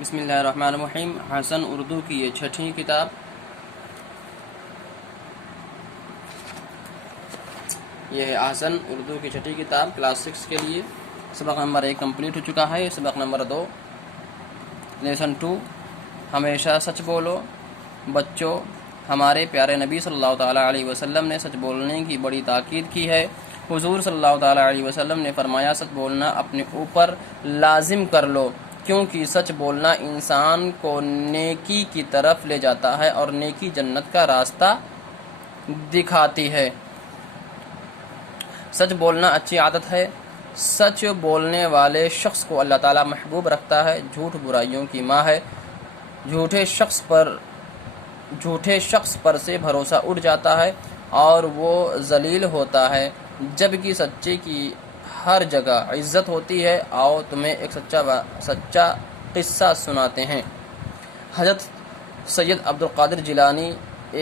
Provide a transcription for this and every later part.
بسم اللہ الرحمن الرحیم۔ حسن اردو کی یہ چھٹی کتاب، یہ ہے حسن اردو کی چھٹی کتاب کلاس 6 کے لیے۔ سبق نمبر 1 کمپلیٹ ہو چکا ہے۔ سبق نمبر 2 لیسن 2 ہمیشہ سچ بولو۔ بچوں، ہمارے پیارے نبی صلی اللہ تعالیٰ علیہ وسلم نے سچ بولنے کی بڑی تاکید کی ہے۔ حضور صلی اللہ تعالیٰ علیہ وسلم نے فرمایا، سچ بولنا اپنے اوپر لازم کر لو، کیونکہ سچ بولنا انسان کو نیکی کی طرف لے جاتا ہے اور نیکی جنت کا راستہ دکھاتی ہے۔ سچ بولنا اچھی عادت ہے۔ سچ بولنے والے شخص کو اللہ تعالیٰ محبوب رکھتا ہے۔ جھوٹ برائیوں کی ماں ہے۔ جھوٹے شخص پر سے بھروسہ اٹھ جاتا ہے اور وہ ذلیل ہوتا ہے، جبکہ سچے کی ہر جگہ عزت ہوتی ہے۔ آؤ تمہیں ایک سچا قصہ سناتے ہیں۔ حضرت سید عبدالقادر جیلانی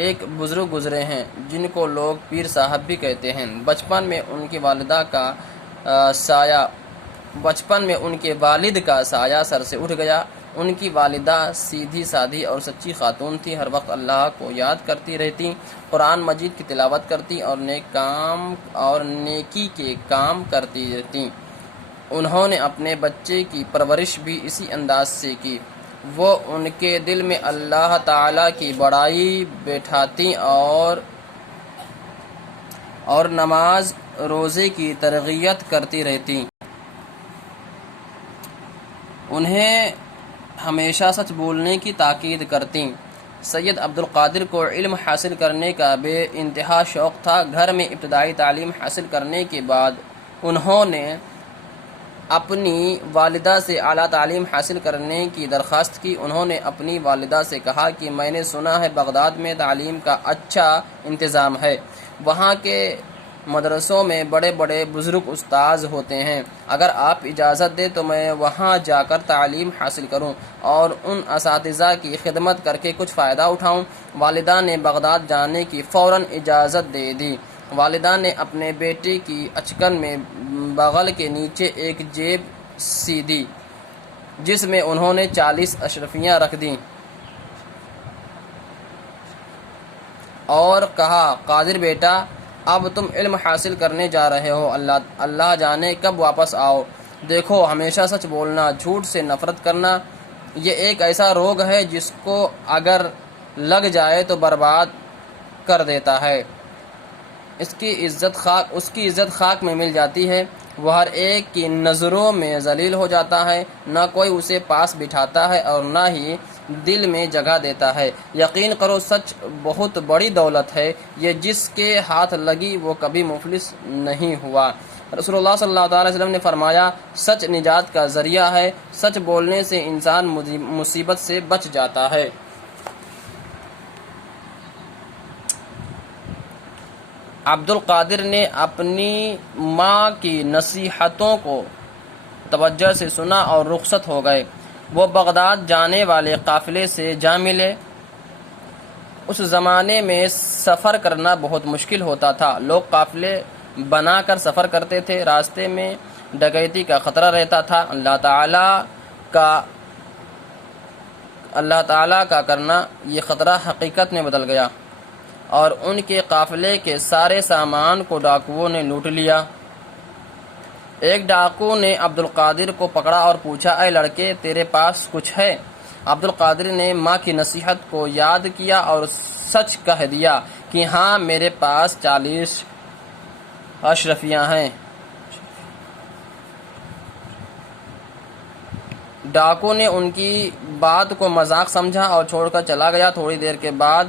ایک بزرگ گزرے ہیں جن کو لوگ پیر صاحب بھی کہتے ہیں۔ بچپن میں ان کے والد کا سایہ سر سے اٹھ گیا۔ ان کی والدہ سیدھی سادھی اور سچی خاتون تھی، ہر وقت اللہ کو یاد کرتی رہتی، قرآن مجید کی تلاوت کرتی اور نیکی کے کام کرتی رہتی۔ انہوں نے اپنے بچے کی پرورش بھی اسی انداز سے کی۔ وہ ان کے دل میں اللہ تعالیٰ کی بڑائی بٹھاتی اور نماز روزے کی ترغیب کرتی رہتی۔ انہیں ہمیشہ سچ بولنے کی تاکید کرتی۔ سید عبدالقادر کو علم حاصل کرنے کا بے انتہا شوق تھا۔ گھر میں ابتدائی تعلیم حاصل کرنے کے بعد انہوں نے اپنی والدہ سے اعلیٰ تعلیم حاصل کرنے کی درخواست کی۔ انہوں نے اپنی والدہ سے کہا کہ میں نے سنا ہے بغداد میں تعلیم کا اچھا انتظام ہے، وہاں کے مدرسوں میں بڑے بڑے بزرگ استاذ ہوتے ہیں، اگر آپ اجازت دیں تو میں وہاں جا کر تعلیم حاصل کروں اور ان اساتذہ کی خدمت کر کے کچھ فائدہ اٹھاؤں۔ والدہ نے بغداد جانے کی فوراً اجازت دے دی۔ والدہ نے اپنے بیٹے کی اچکن میں بغل کے نیچے ایک جیب سی دی جس میں انہوں نے 40 اشرفیاں رکھ دیں اور کہا، قادر بیٹا، اب تم علم حاصل کرنے جا رہے ہو، اللہ جانے کب واپس آؤ۔ دیکھو، ہمیشہ سچ بولنا، جھوٹ سے نفرت کرنا، یہ ایک ایسا روگ ہے جس کو اگر لگ جائے تو برباد کر دیتا ہے۔ اس کی عزت خاک میں مل جاتی ہے۔ وہ ہر ایک کی نظروں میں ذلیل ہو جاتا ہے، نہ کوئی اسے پاس بٹھاتا ہے اور نہ ہی دل میں جگہ دیتا ہے۔ یقین کرو، سچ بہت بڑی دولت ہے، یہ جس کے ہاتھ لگی وہ کبھی مفلس نہیں ہوا۔ رسول اللہ صلی اللہ علیہ وسلم نے فرمایا، سچ نجات کا ذریعہ ہے۔ سچ بولنے سے انسان مصیبت سے بچ جاتا ہے۔ عبدالقادر نے اپنی ماں کی نصیحتوں کو توجہ سے سنا اور رخصت ہو گئے۔ وہ بغداد جانے والے قافلے سے جا ملے۔ اس زمانے میں سفر کرنا بہت مشکل ہوتا تھا۔ لوگ قافلے بنا کر سفر کرتے تھے، راستے میں ڈکیتی کا خطرہ رہتا تھا۔ اللہ تعالیٰ کا کرنا یہ خطرہ حقیقت میں بدل گیا اور ان کے قافلے کے سارے سامان کو ڈاکوؤں نے لوٹ لیا۔ ایک ڈاکو نے عبدالقادر کو پکڑا اور پوچھا، اے لڑکے، تیرے پاس کچھ ہے؟ عبدالقادر نے ماں کی نصیحت کو یاد کیا اور سچ کہہ دیا کہ ہاں، میرے پاس 40 اشرفیاں ہیں۔ ڈاکو نے ان کی بات کو مذاق سمجھا اور چھوڑ کر چلا گیا۔ تھوڑی دیر کے بعد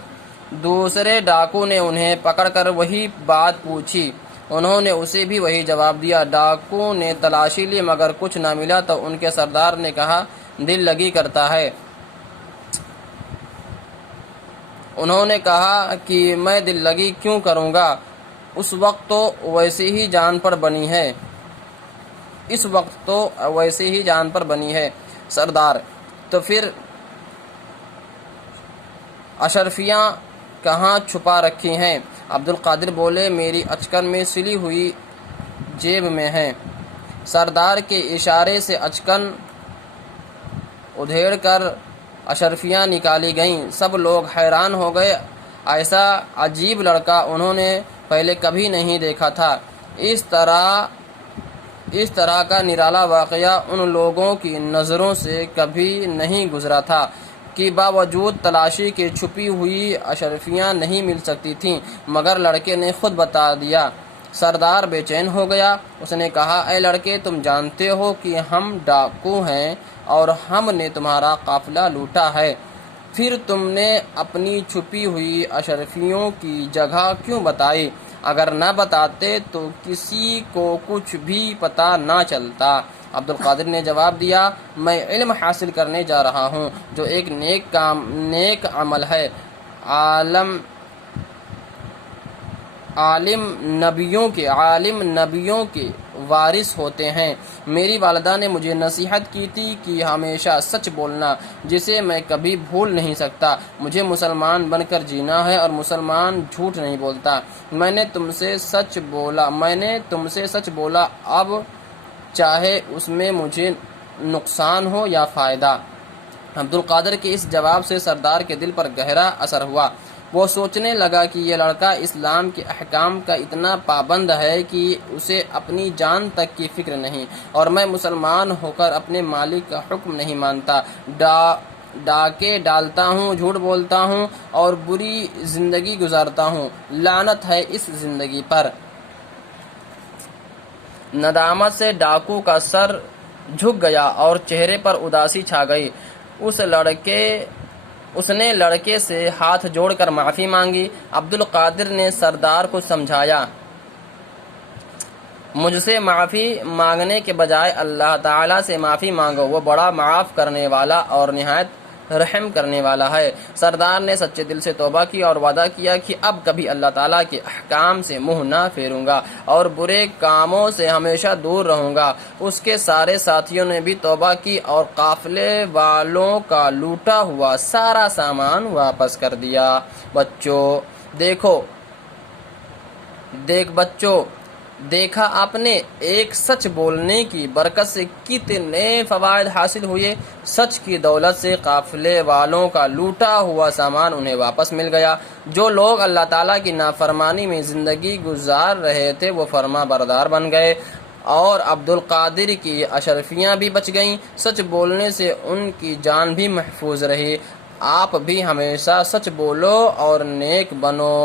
دوسرے ڈاکو نے انہیں پکڑ کر وہی بات پوچھی۔ انہوں نے اسے بھی وہی جواب دیا۔ ڈاکو نے تلاشی لی مگر کچھ نہ ملا تو ان کے سردار نے کہا، دل لگی کرتا ہے۔ انہوں نے کہا کہ میں دل لگی کیوں کروں گا، اس وقت تو ویسے ہی جان پر بنی ہے۔ سردار، تو پھر اشرفیاں کہاں چھپا رکھی ہیں؟ عبدالقادر بولے، میری اچکن میں سلی ہوئی جیب میں ہیں۔ سردار کے اشارے سے اچکن ادھیڑ کر اشرفیاں نکالی گئیں۔ سب لوگ حیران ہو گئے، ایسا عجیب لڑکا انہوں نے پہلے کبھی نہیں دیکھا تھا۔ اس طرح کا نرالا واقعہ ان لوگوں کی نظروں سے کبھی نہیں گزرا تھا کہ باوجود تلاشی کے چھپی ہوئی اشرفیاں نہیں مل سکتی تھیں، مگر لڑکے نے خود بتا دیا۔ سردار بے چین ہو گیا۔ اس نے کہا، اے لڑکے، تم جانتے ہو کہ ہم ڈاکو ہیں اور ہم نے تمہارا قافلہ لوٹا ہے، پھر تم نے اپنی چھپی ہوئی اشرفیوں کی جگہ کیوں بتائی؟ اگر نہ بتاتے تو کسی کو کچھ بھی پتہ نہ چلتا۔ عبدالقادر نے جواب دیا، میں علم حاصل کرنے جا رہا ہوں، جو ایک نیک عمل ہے۔ عالم نبیوں کے وارث ہوتے ہیں۔ میری والدہ نے مجھے نصیحت کی تھی کہ ہمیشہ سچ بولنا، جسے میں کبھی بھول نہیں سکتا۔ مجھے مسلمان بن کر جینا ہے اور مسلمان جھوٹ نہیں بولتا۔ میں نے تم سے سچ بولا، اب چاہے اس میں مجھے نقصان ہو یا فائدہ۔ عبدالقادر کے اس جواب سے سردار کے دل پر گہرا اثر ہوا۔ وہ سوچنے لگا کہ یہ لڑکا اسلام کے احکام کا اتنا پابند ہے کہ اسے اپنی جان تک کی فکر نہیں، اور میں مسلمان ہو کر اپنے مالک کا حکم نہیں مانتا، ڈاکے ڈالتا ہوں، جھوٹ بولتا ہوں اور بری زندگی گزارتا ہوں۔ لعنت ہے اس زندگی پر۔ ندامت سے ڈاکو کا سر جھک گیا اور چہرے پر اداسی چھا گئی۔ اس نے لڑکے سے ہاتھ جوڑ کر معافی مانگی۔ عبدالقادر نے سردار کو سمجھایا، مجھ سے معافی مانگنے کے بجائے اللہ تعالیٰ سے معافی مانگو، وہ بڑا معاف کرنے والا اور نہایت رحم کرنے والا ہے۔ سردار نے سچے دل سے توبہ کی اور وعدہ کیا کہ اب کبھی اللہ تعالیٰ کے احکام سے منہ نہ پھیروں گا اور برے کاموں سے ہمیشہ دور رہوں گا۔ اس کے سارے ساتھیوں نے بھی توبہ کی اور قافلے والوں کا لوٹا ہوا سارا سامان واپس کر دیا۔ بچوں، دیکھا آپ نے، ایک سچ بولنے کی برکت سے کتنے فوائد حاصل ہوئے۔ سچ کی دولت سے قافلے والوں کا لوٹا ہوا سامان انہیں واپس مل گیا۔ جو لوگ اللہ تعالیٰ کی نافرمانی میں زندگی گزار رہے تھے وہ فرما بردار بن گئے اور عبدالقادر کی اشرفیاں بھی بچ گئیں۔ سچ بولنے سے ان کی جان بھی محفوظ رہی۔ آپ بھی ہمیشہ سچ بولو اور نیک بنو۔